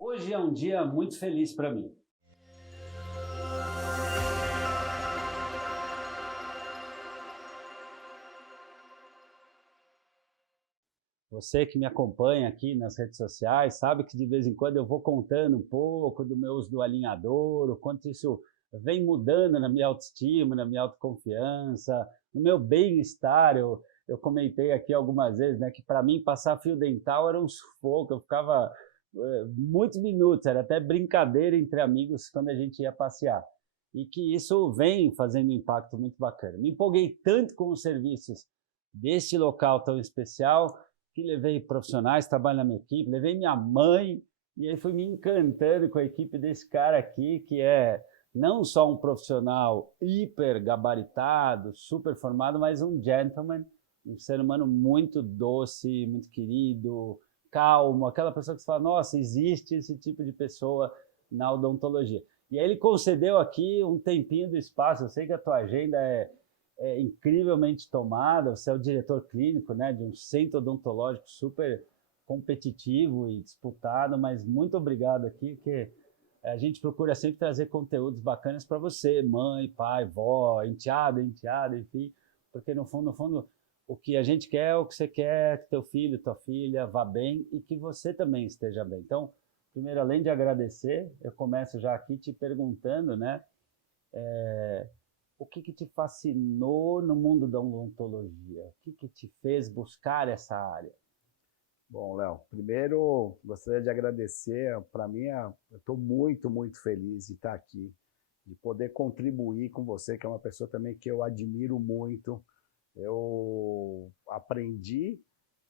Hoje é um dia muito feliz para mim. Você que me acompanha aqui nas redes sociais, sabe que de vez em quando eu vou contando um pouco do meu uso do alinhador, o quanto isso vem mudando na minha autoestima, na minha autoconfiança, no meu bem-estar. Eu comentei aqui algumas vezes, né, que para mim passar fio dental era um sufoco, eu ficava muitos minutos, era até brincadeira entre amigos quando a gente ia passear. E que isso vem fazendo um impacto muito bacana. Me empolguei tanto com os serviços deste local tão especial que levei profissionais, trabalho na minha equipe, levei minha mãe, e aí fui me encantando com a equipe desse cara aqui, que é não só um profissional hiper gabaritado, super formado, mas um gentleman, um ser humano muito doce, muito querido, calmo, aquela pessoa que você fala, nossa, existe esse tipo de pessoa na odontologia. E aí ele concedeu aqui um tempinho do espaço, eu sei que a tua agenda é incrivelmente tomada, você é o diretor clínico, né, de um centro odontológico super competitivo e disputado, mas muito obrigado aqui, porque a gente procura sempre trazer conteúdos bacanas para você, mãe, pai, vó, enteada, enfim, porque no fundo, o que a gente quer é o que você quer, que teu filho, tua filha vá bem e que você também esteja bem. Então, primeiro, além de agradecer, eu começo já aqui te perguntando, né, o que te fascinou no mundo da odontologia? O que te fez buscar essa área? Bom, Léo, primeiro gostaria de agradecer. Para mim, eu estou muito, muito feliz de estar aqui, de poder contribuir com você, que é uma pessoa também que eu admiro muito. Eu aprendi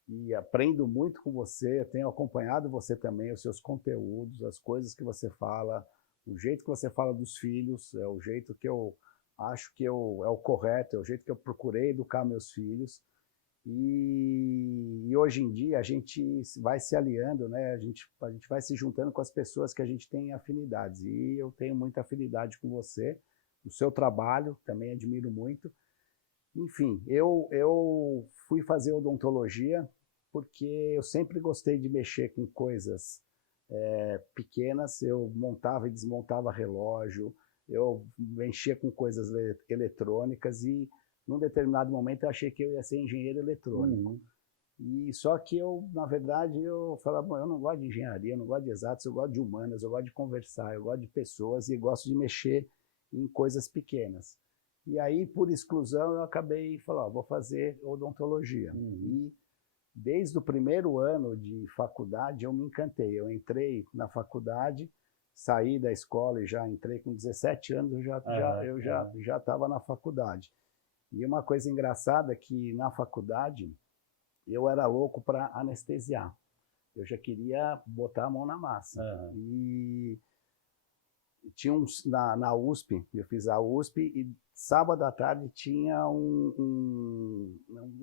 e aprendo muito com você. Eu tenho acompanhado você também, os seus conteúdos, as coisas que você fala, o jeito que você fala dos filhos, é o jeito que eu acho que é o correto, é o jeito que eu procurei educar meus filhos. E hoje em dia a gente vai se aliando, né? A gente vai se juntando com as pessoas que a gente tem afinidades. E eu tenho muita afinidade com você, o seu trabalho, também admiro muito. Enfim, eu fui fazer odontologia porque eu sempre gostei de mexer com coisas pequenas. Eu montava e desmontava relógio, eu mexia com coisas eletrônicas e num determinado momento eu achei que eu ia ser engenheiro eletrônico. Uhum. E só que eu, na verdade, eu falava, bom, eu não gosto de engenharia, eu não gosto de exatos, eu gosto de humanas, eu gosto de conversar, eu gosto de pessoas e gosto de mexer em coisas pequenas. E aí, por exclusão, eu acabei falando, vou fazer odontologia. Uhum. E desde o primeiro ano de faculdade eu me encantei. Eu entrei na faculdade, saí da escola e já entrei com 17 anos, Aham, eu já aham. já estava na faculdade. E uma coisa engraçada é que na faculdade eu era louco para anestesiar. Eu já queria botar a mão na massa. Aham. E tinha na USP, eu fiz a USP e sábado à tarde tinha um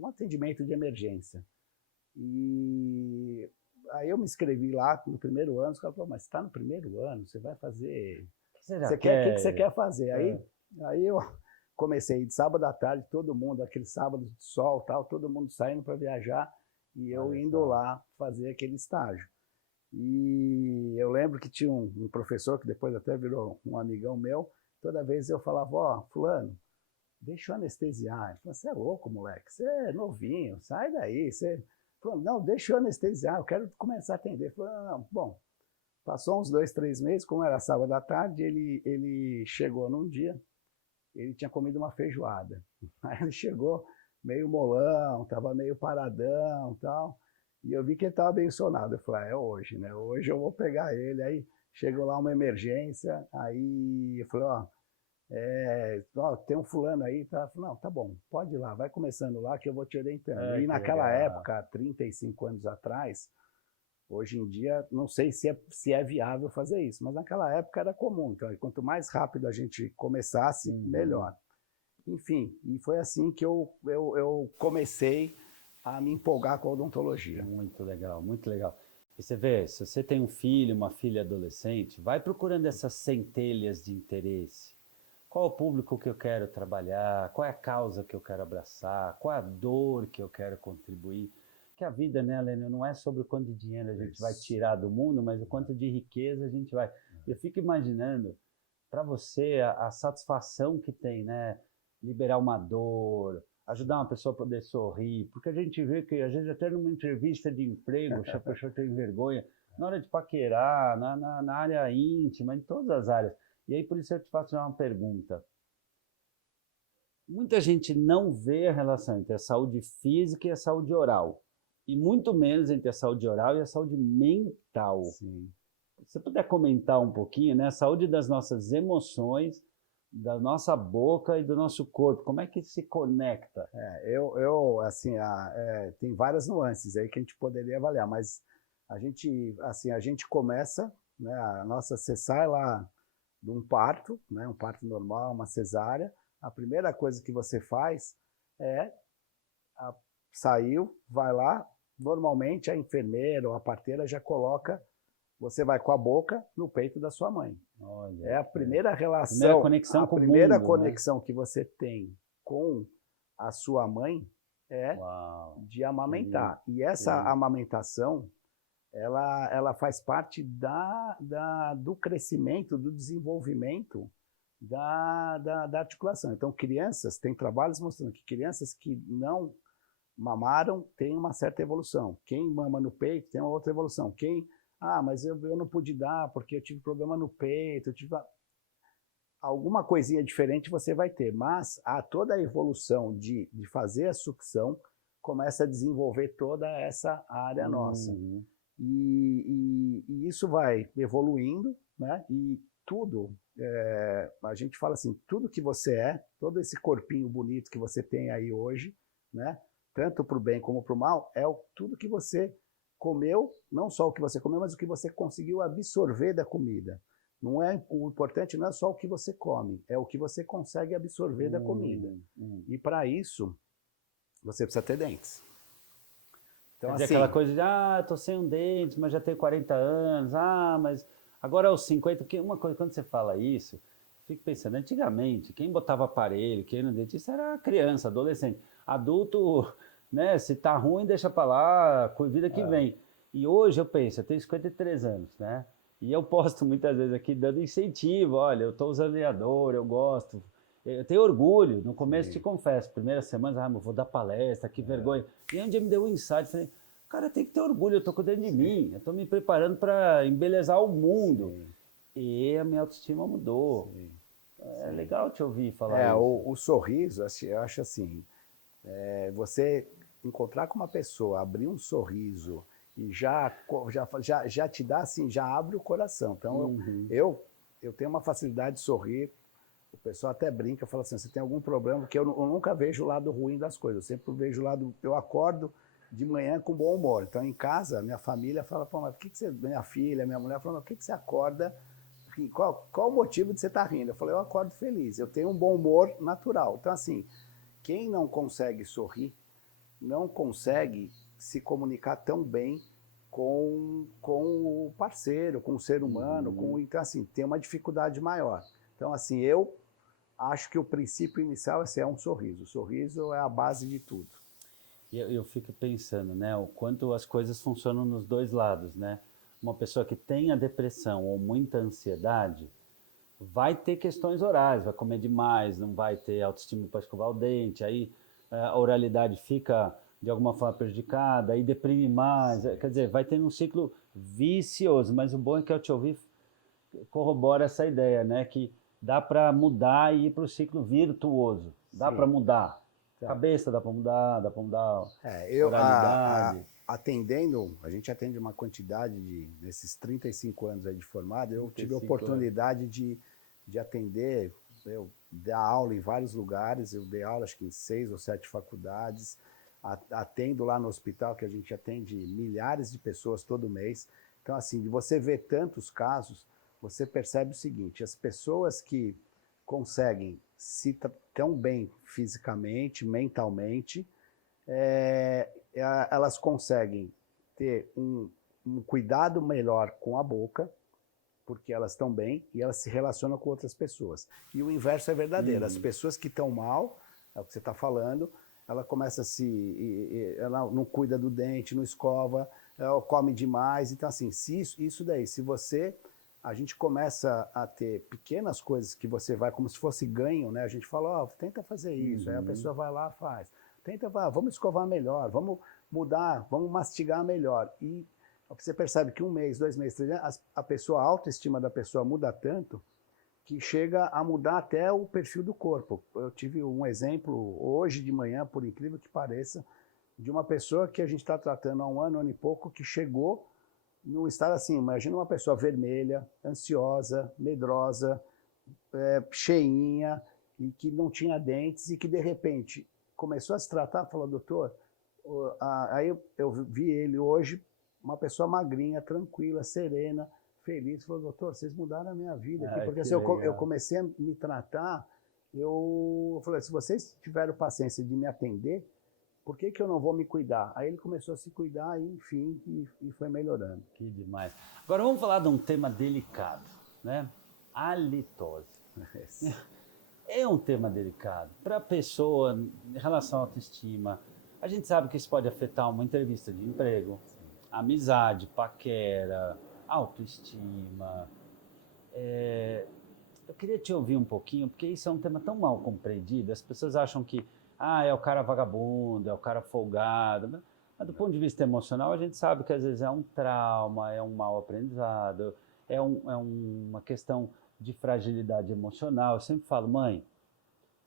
atendimento de emergência. E aí eu me inscrevi lá no primeiro ano, os caras falaram, mas você está no primeiro ano, você vai fazer. O que você já Você quer, o que você quer? quer fazer? É, Aí eu comecei de sábado à tarde, todo mundo, aquele sábado de sol tal, todo mundo saindo para viajar e eu olha indo só. lá fazer aquele estágio. E eu lembro que tinha um professor que depois até virou um amigão meu, toda vez eu falava, ó, fulano, deixa eu anestesiar. Ele falou, você é louco, moleque, você é novinho, sai daí. Você... Falou, não, deixa eu anestesiar, eu quero começar a atender. Ele falou, não, bom, passou uns 2, 3 meses, como era sábado à tarde, ele chegou num dia, ele tinha comido uma feijoada. Aí ele chegou meio molão, estava meio paradão e tal. E eu vi que ele estava bem sonado. Eu falei, é hoje, né? Hoje eu vou pegar ele. Aí chegou lá uma emergência, aí eu falei, ó, tem um fulano aí, tá? Falei, não, tá bom, pode ir lá, vai começando lá que eu vou te orientando. Ah, E que naquela legal. época, 35 anos atrás, hoje em dia, não sei se é viável fazer isso, mas naquela época era comum. Então, quanto mais rápido a gente começasse, Uhum. melhor. Enfim, e foi assim que eu comecei a me empolgar com a odontologia. Muito legal, muito legal. E você vê, se você tem um filho, uma filha adolescente, vai procurando essas centelhas de interesse. Qual é o público que eu quero trabalhar? Qual é a causa que eu quero abraçar? Qual é a dor que eu quero contribuir? Que a vida, né, Lênin, não é sobre o quanto de dinheiro a gente vai tirar do mundo, mas o quanto de riqueza a gente vai. Eu fico imaginando, para você, a satisfação que tem, né? Liberar uma dor, ajudar uma pessoa a poder sorrir, porque a gente vê que, às vezes, até numa entrevista de emprego, se a pessoa tem vergonha, na hora de paquerar, na área íntima, em todas as áreas. E aí, por isso, eu te faço uma pergunta. Muita gente não vê a relação entre a saúde física e a saúde oral, e muito menos entre a saúde oral e a saúde mental. Sim. Se você puder comentar um pouquinho, né, a saúde das nossas emoções, da nossa boca e do nosso corpo, como é que se conecta? Assim, tem várias nuances aí que a gente poderia avaliar, mas a gente começa, né, você sai lá de um parto, né, um parto normal, uma cesárea, a primeira coisa que você faz é, saiu, vai lá, normalmente a enfermeira ou a parteira já coloca, você vai com a boca no peito da sua mãe. Olha, é a primeira relação, primeira conexão a com primeira o mundo, conexão, né, que você tem com a sua mãe é de amamentar. E essa amamentação, ela faz parte do crescimento, do desenvolvimento da articulação. Então, tem trabalhos mostrando que crianças que não mamaram têm uma certa evolução. Quem mama no peito tem uma outra evolução. Mas eu não pude dar porque eu tive problema no peito, alguma coisinha diferente você vai ter, mas toda a evolução de fazer a sucção começa a desenvolver toda essa área nossa. E isso vai evoluindo, né? E tudo, a gente fala assim, tudo que você todo esse corpinho bonito que você tem aí hoje, né? Tanto para o bem como para o mal, tudo que você comeu, não só o que você comeu, mas o que você conseguiu absorver da comida. O importante não é só o que você come, é o que você consegue absorver da comida. E para isso, você precisa ter dentes. Então, quer dizer, aquela coisa de, eu tô sem um dente, mas já tenho 40 anos, mas agora aos 50, porque uma coisa, quando você fala isso, eu fico pensando, antigamente, quem botava aparelho, quem não dentista era criança, adolescente. Adulto, né, se tá ruim, deixa pra lá, com a vida que vem. E hoje eu penso, eu tenho 53 anos, né? E eu posto muitas vezes aqui dando incentivo, olha, eu tô usando alinhador, eu gosto. Eu tenho orgulho, no começo te confesso, primeiras semanas, eu vou dar palestra, que vergonha. E um dia me deu um insight, falei, cara, tem que ter orgulho, eu tô cuidando de mim, eu tô me preparando para embelezar o mundo. E a minha autoestima mudou. É legal te ouvir falar isso. O sorriso, eu acho assim, você encontrar com uma pessoa, abrir um sorriso e já te dá assim, já abre o coração. Então, eu tenho uma facilidade de sorrir, o pessoal até brinca, fala assim, você tem algum problema? Porque eu nunca vejo o lado ruim das coisas, eu sempre vejo o lado, eu acordo de manhã com bom humor. Então, em casa, minha família fala, mas minha filha, minha mulher fala, por que você acorda? Qual o motivo de você estar rindo? Eu falei, eu acordo feliz, eu tenho um bom humor natural. Então, assim, quem não consegue sorrir, não consegue se comunicar tão bem com o parceiro, com o ser humano, então, assim, tem uma dificuldade maior. Então, assim, eu acho que o princípio inicial é um sorriso. O sorriso é a base de tudo. Eu fico pensando, né, o quanto as coisas funcionam nos dois lados, né? Uma pessoa que tem a depressão ou muita ansiedade vai ter questões orais, vai comer demais, não vai ter autoestima para escovar o dente, aí a oralidade fica de alguma forma prejudicada, aí deprime mais, quer dizer, vai tendo um ciclo vicioso, mas o bom é que eu te ouvi corrobora essa ideia, né, que dá para mudar e ir para o ciclo virtuoso, dá para mudar. Cabeça dá para mudar, oralidade. A gente atende uma quantidade nesses 35 anos aí de formado, eu tive a oportunidade de atender, eu dar aula em vários lugares, eu dei aula acho que em 6 ou 7 faculdades, atendo lá no hospital, que a gente atende milhares de pessoas todo mês. Então, assim, de você ver tantos casos, você percebe o seguinte, as pessoas que conseguem se tão bem fisicamente, mentalmente, elas conseguem ter um cuidado melhor com a boca, porque elas estão bem e elas se relacionam com outras pessoas. E o inverso é verdadeiro. As pessoas que estão mal, é o que você está falando, ela começa ela não cuida do dente, não escova, ela come demais. Então, assim, a gente começa a ter pequenas coisas que você vai, como se fosse ganho, né? A gente fala, ó, tenta fazer isso, aí a pessoa vai lá e faz. Vamos escovar melhor, vamos mudar, vamos mastigar melhor. E você percebe que 1 mês, 2 meses, 3 meses, a autoestima da pessoa muda tanto que chega a mudar até o perfil do corpo. Eu tive um exemplo hoje de manhã, por incrível que pareça, de uma pessoa que a gente está tratando há 1 ano e pouco, que chegou num estado assim, imagina uma pessoa vermelha, ansiosa, medrosa, cheinha, e que não tinha dentes, e que de repente começou a se tratar, falou, doutor, aí eu vi ele hoje, uma pessoa magrinha, tranquila, serena, feliz, falou, doutor, vocês mudaram a minha vida aqui, porque assim, eu comecei a me tratar, eu falei, se vocês tiveram paciência de me atender, por que eu não vou me cuidar? Aí ele começou a se cuidar, e, enfim, e foi melhorando. Que demais. Agora vamos falar de um tema delicado, né? Halitose. É um tema delicado para a pessoa em relação à autoestima. A gente sabe que isso pode afetar uma entrevista de emprego, amizade, paquera, autoestima. Eu queria te ouvir um pouquinho, porque isso é um tema tão mal compreendido. As pessoas acham que é o cara vagabundo, é o cara folgado. Mas do ponto de vista emocional, a gente sabe que às vezes é um trauma, é um mau aprendizado, é uma questão de fragilidade emocional. Eu sempre falo, mãe,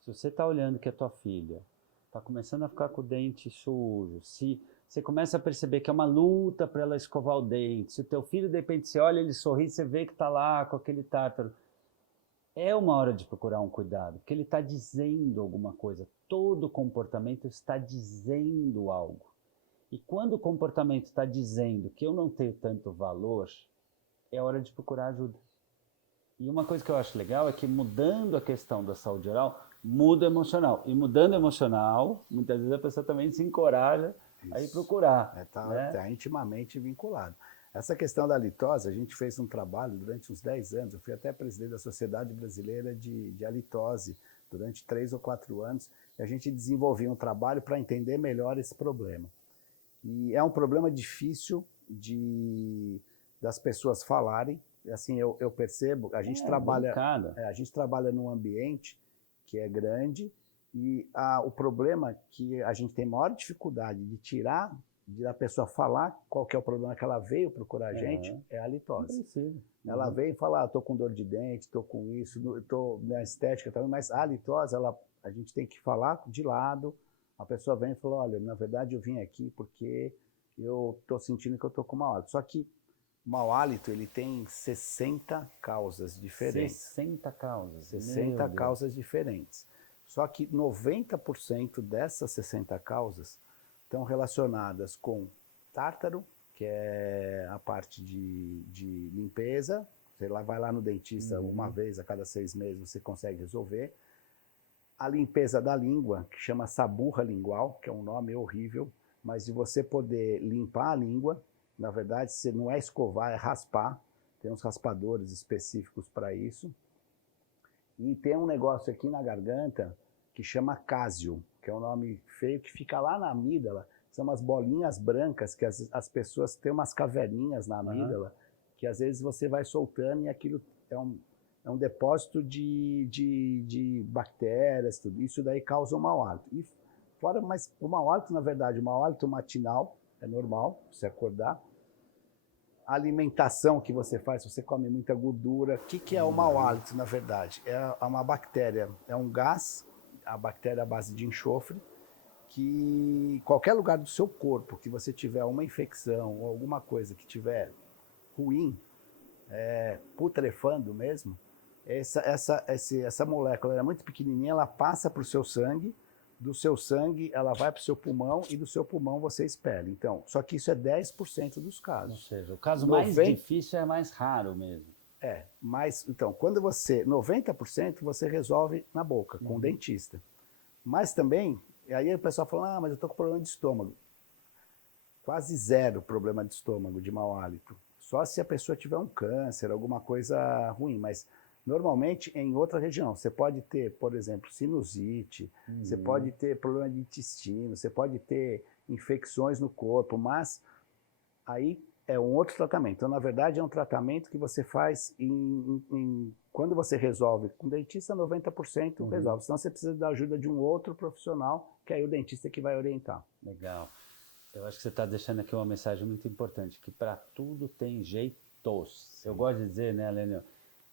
se você está olhando que a tua filha está começando a ficar com o dente sujo, se você começa a perceber que é uma luta para ela escovar o dente, se o teu filho, de repente, você olha, ele sorri, você vê que está lá com aquele tártaro, é uma hora de procurar um cuidado, porque ele está dizendo alguma coisa. Todo comportamento está dizendo algo. E quando o comportamento está dizendo que eu não tenho tanto valor, é hora de procurar ajuda. E uma coisa que eu acho legal é que mudando a questão da saúde oral, muda o emocional. E mudando o emocional, muitas vezes a pessoa também se encoraja a ir procurar. Está intimamente vinculado. Essa questão da halitose, a gente fez um trabalho durante uns 10 anos, eu fui até presidente da Sociedade Brasileira de Halitose durante 3 ou 4 anos, e a gente desenvolvia um trabalho para entender melhor esse problema. E é um problema difícil das pessoas falarem, assim, eu percebo, a gente trabalha num ambiente que é grande, e o problema que a gente tem maior dificuldade de tirar, da pessoa falar qual que é o problema que ela veio procurar a gente, é a halitose. Ela veio falar, estou com dor de dente, estou com isso, minha estética também, mas a halitose, a gente tem que falar de lado, a pessoa vem e fala, olha, na verdade eu vim aqui porque eu estou sentindo que eu estou com mau hálito. Só que o mau hálito, ele tem 60 causas diferentes. 60 causas? 60 causas diferentes. Só que 90% dessas 60 causas estão relacionadas com tártaro, que é a parte de limpeza. Você vai lá no dentista uma vez a cada 6 meses, você consegue resolver. A limpeza da língua, que chama saburra lingual, que é um nome horrível, mas de você poder limpar a língua, na verdade, você não é escovar, é raspar. Tem uns raspadores específicos para isso. E tem um negócio aqui na garganta que chama cásio, que é um nome feio, que fica lá na amígdala. São umas bolinhas brancas que as pessoas têm umas caverninhas na amígdala, que às vezes você vai soltando e aquilo é um depósito de bactérias, tudo. Isso daí causa um mau hálito. Mas o mau hálito, na verdade, o mau hálito matinal é normal, você acordar. A alimentação que você faz, se você come muita gordura. O que é o mau hálito, na verdade? É uma bactéria, é um gás, a bactéria à base de enxofre, que qualquer lugar do seu corpo que você tiver uma infecção ou alguma coisa que tiver ruim, putrefando mesmo, essa molécula é muito pequenininha, ela passa para o seu sangue, do seu sangue ela vai para o seu pulmão e do seu pulmão você expele. Então, só que isso é 10% dos casos. Ou seja, o caso mais difícil é mais raro mesmo. Mas então, quando 90% você resolve na boca, com o dentista. Mas também, aí o pessoal fala, mas eu estou com problema de estômago. Quase zero problema de estômago, de mau hálito. Só se a pessoa tiver um câncer, alguma coisa ruim, mas Normalmente, em outra região, você pode ter, por exemplo, sinusite, você pode ter problema de intestino, você pode ter infecções no corpo, mas aí é um outro tratamento. Então, na verdade, é um tratamento que você faz quando você resolve com o dentista, 90% resolve. Senão você precisa da ajuda de um outro profissional, que aí o dentista que vai orientar. Legal. Eu acho que você está deixando aqui uma mensagem muito importante, que para tudo tem jeitos. Eu gosto de dizer, né, Lênio,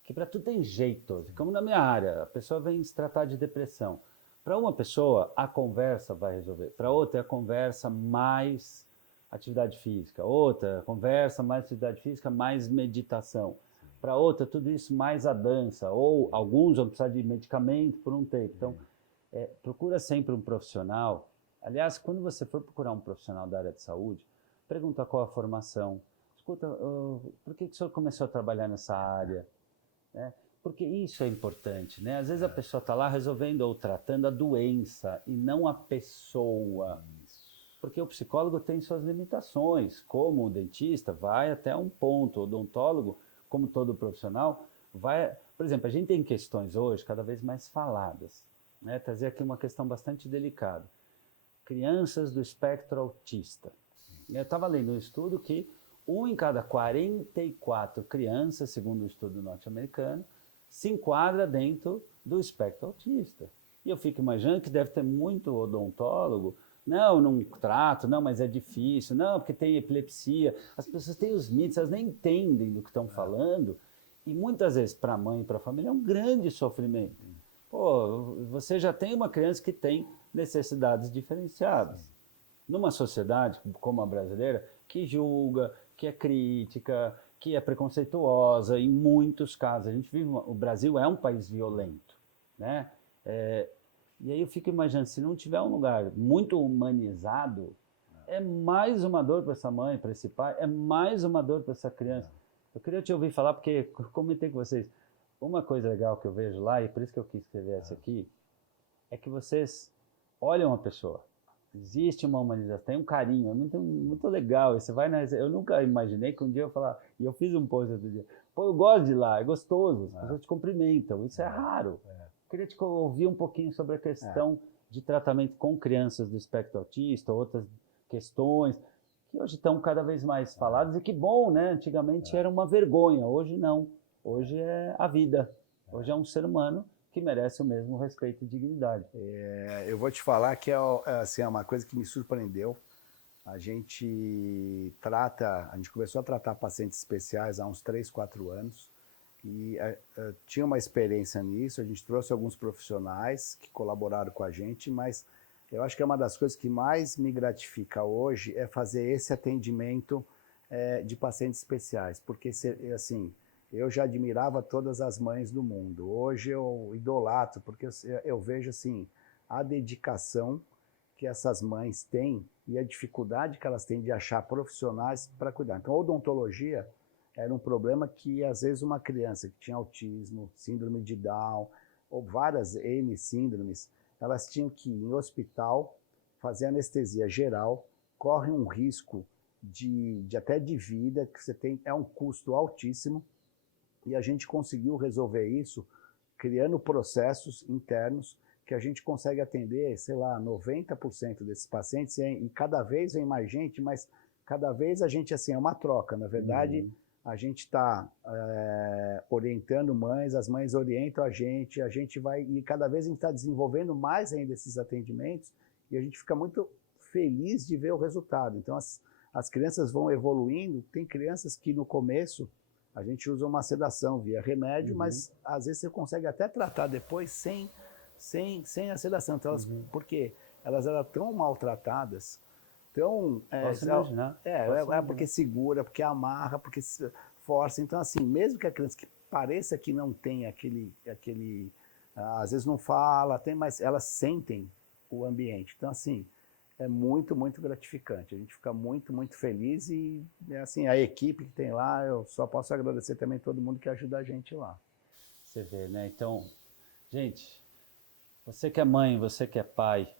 que para tudo tem jeitos. Como na minha área, a pessoa vem se tratar de depressão. Para uma pessoa, a conversa vai resolver. Para outra, é a conversa mais atividade física. Outra, conversa mais atividade física, mais meditação. Para outra, tudo isso mais a dança. Ou alguns vão precisar de medicamento por um tempo. Então, procura sempre um profissional. Aliás, quando você for procurar um profissional da área de saúde, pergunta qual a formação. Escuta, por que o senhor começou a trabalhar nessa área? Né? Porque isso é importante, né? Às vezes a pessoa está lá resolvendo ou tratando a doença e não a pessoa. Porque o psicólogo tem suas limitações, como o dentista vai até um ponto, o odontólogo, como todo profissional, vai... Por exemplo, a gente tem questões hoje cada vez mais faladas, né? Trazer aqui uma questão bastante delicada. Crianças do espectro autista. Eu estava lendo um estudo que 1 em cada 44 crianças, segundo o estudo norte-americano, se enquadra dentro do espectro autista. E eu fico imaginando que deve ter muito odontólogo, não trato, não, mas é difícil, não, porque tem epilepsia. As pessoas têm os mitos, elas nem entendem do que estão falando, e muitas vezes para a mãe e para a família é um grande sofrimento. Pô, você já tem uma criança que tem necessidades diferenciadas. Numa sociedade como a brasileira, que julga, que é crítica, que é preconceituosa, em muitos casos. A gente vive, o Brasil é um país violento, né? E aí eu fico imaginando, se não tiver um lugar muito humanizado, é mais uma dor para essa mãe, para esse pai, é mais uma dor para essa criança. Eu queria te ouvir falar, porque comentei com vocês, uma coisa legal que eu vejo lá, e por isso que eu quis escrever essa aqui, é que vocês olham a pessoa. Existe uma humanização, tem um carinho, é muito, muito legal. Você vai eu nunca imaginei que um dia eu falar, e eu fiz um post outro dia, pô, eu gosto de ir lá, é gostoso, as pessoas te cumprimentam, isso é raro. Queria te ouvir um pouquinho sobre a questão de tratamento com crianças do espectro autista, outras questões, que hoje estão cada vez mais faladas, e que bom, né? Antigamente era uma vergonha, hoje não. Hoje é a vida, hoje é um ser humano que merece o mesmo respeito e dignidade. Eu vou te falar que assim, é uma coisa que me surpreendeu. A gente começou a tratar pacientes especiais há uns 3, 4 anos e tinha uma experiência nisso. A gente trouxe alguns profissionais que colaboraram com a gente, mas eu acho que é uma das coisas que mais me gratifica hoje é fazer esse atendimento de pacientes especiais, porque assim, eu já admirava todas as mães do mundo. Hoje eu idolatro, porque eu vejo assim, a dedicação que essas mães têm e a dificuldade que elas têm de achar profissionais para cuidar. Então, a odontologia era um problema que, às vezes, uma criança que tinha autismo, síndrome de Down, ou várias N síndromes, elas tinham que ir em hospital, fazer anestesia geral, corre um risco até de vida, que você tem, é um custo altíssimo, e a gente conseguiu resolver isso criando processos internos que a gente consegue atender, sei lá, 90% desses pacientes, e cada vez vem mais gente, mas cada vez a gente, assim, é uma troca. Na verdade, a gente está orientando mães, as mães orientam a gente vai, e cada vez a gente está desenvolvendo mais ainda esses atendimentos, e a gente fica muito feliz de ver o resultado. Então, as crianças vão evoluindo. Tem crianças que no começo a gente usa uma sedação via remédio, mas às vezes você consegue até tratar depois sem a sedação. Então, porque elas eram tão maltratadas, tão... Posso imaginar. Porque segura, porque amarra, porque força. Então, assim, mesmo que a criança que pareça que não tem aquele às vezes não fala, mas elas sentem o ambiente. Então, assim, é muito, muito gratificante. A gente fica muito, muito feliz e, assim, a equipe que tem lá, eu só posso agradecer também todo mundo que ajuda a gente lá. Você vê, né? Então, gente, você que é mãe, você que é pai,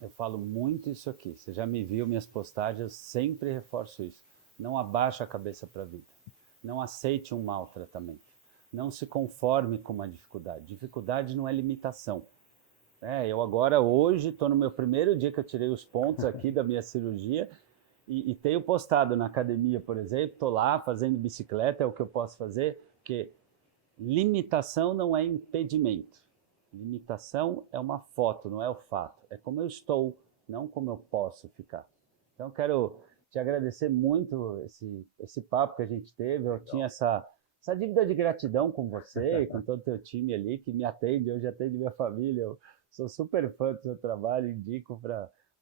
eu falo muito isso aqui. Você já me viu minhas postagens, eu sempre reforço isso. Não abaixe a cabeça para a vida. Não aceite um maltratamento. não se conforme com uma dificuldade. Dificuldade não é limitação. Eu agora, hoje, estou no meu primeiro dia que eu tirei os pontos aqui da minha cirurgia e tenho postado na academia, por exemplo, estou lá fazendo bicicleta, é o que eu posso fazer, porque limitação não é impedimento. Limitação é uma foto, não é o fato. É como eu estou, não como eu posso ficar. Então, quero te agradecer muito esse papo que a gente teve. Eu tinha essa dívida de gratidão com você e com todo o teu time ali, que me atende, hoje atende minha família. Eu sou super fã do seu trabalho, indico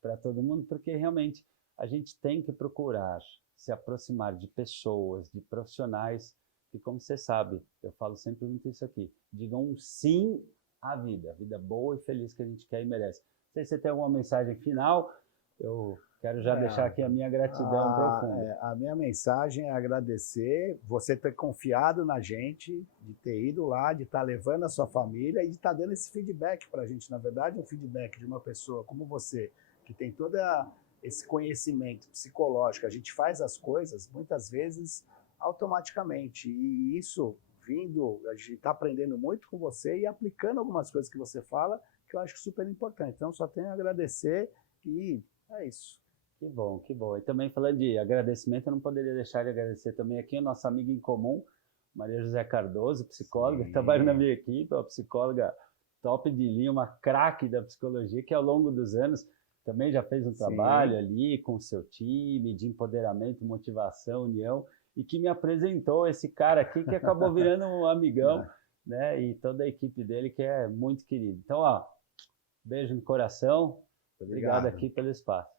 para todo mundo, porque realmente a gente tem que procurar se aproximar de pessoas, de profissionais, que, como você sabe, eu falo sempre muito isso aqui, digam um sim à vida boa e feliz que a gente quer e merece. Não sei se você tem alguma mensagem final, eu quero já deixar aqui a minha gratidão profunda. A minha mensagem é agradecer você ter confiado na gente, de ter ido lá, de estar levando a sua família e de estar dando esse feedback para a gente. Na verdade, um feedback de uma pessoa como você, que tem todo esse conhecimento psicológico, a gente faz as coisas, muitas vezes, automaticamente. E isso, vindo, a gente está aprendendo muito com você e aplicando algumas coisas que você fala, que eu acho super importante. Então, só tenho a agradecer e é isso. Que bom, que bom. E também falando de agradecimento, eu não poderia deixar de agradecer também aqui o nosso amigo em comum, Maria José Cardoso, psicóloga, que trabalha na minha equipe, uma psicóloga top de linha, uma craque da psicologia, que ao longo dos anos também já fez um trabalho ali com o seu time de empoderamento, motivação, união, e que me apresentou esse cara aqui que acabou virando um amigão, né? E toda a equipe dele que é muito querido. Então, beijo no coração. Obrigado aqui pelo espaço.